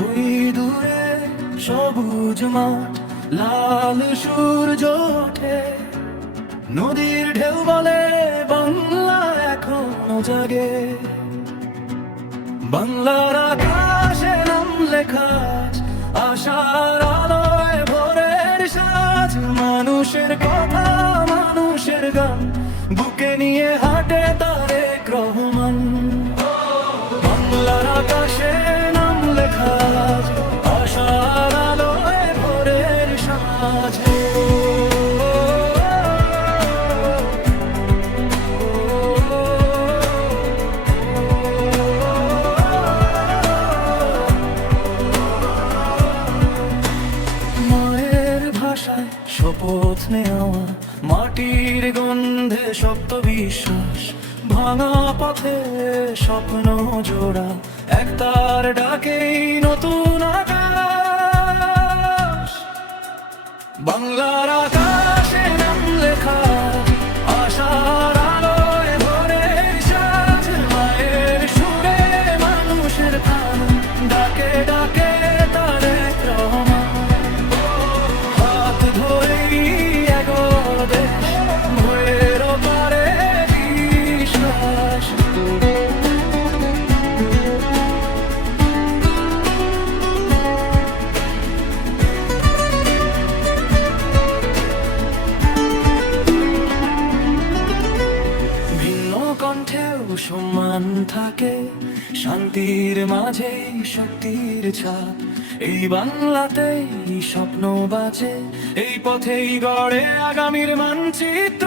ওই দূরে সবুজ মাঠ, লাল সূর্য ওঠে, নদীর ঢেউ বলে বাংলা এখনো জাগে। বাংলার আকাশে নাম লেখা, আশার আলোয় ভোরের সাজ। মানুষের কথা, মানুষের গান, বুকে নিয়ে হাঁটে তারেক রহমান। বাংলার আকাশে নাম লেখা, আশার আলোয় ভোরের সাজ। মায়ের ভাষায় শপথ নেওয়া, মাটির গন্ধে শক্ত বিশ্বাস, ভাঙা পথে স্বপ্ন জোড়া, একতার ডাকেই নতুন আকাশ। বাংলার আকাশে নাম লেখা, আশার আলোয় ভোরের সাজ। মায়ের সুরে মানুষের প্রাণ, ডাকে ডাকে তারেক রহমান। হাত ধরেই এগোলো দেশ, ভয়ের ওপারে বিশ্বাস। ভিন্ন কণ্ঠেও সম্মান থাকে, শান্তির মাঝে শক্তির ছাপ। এই বাংলাতেই স্বপ্ন বাঁচে, এই পথেই গড়ে আগামীর মানচিত্র।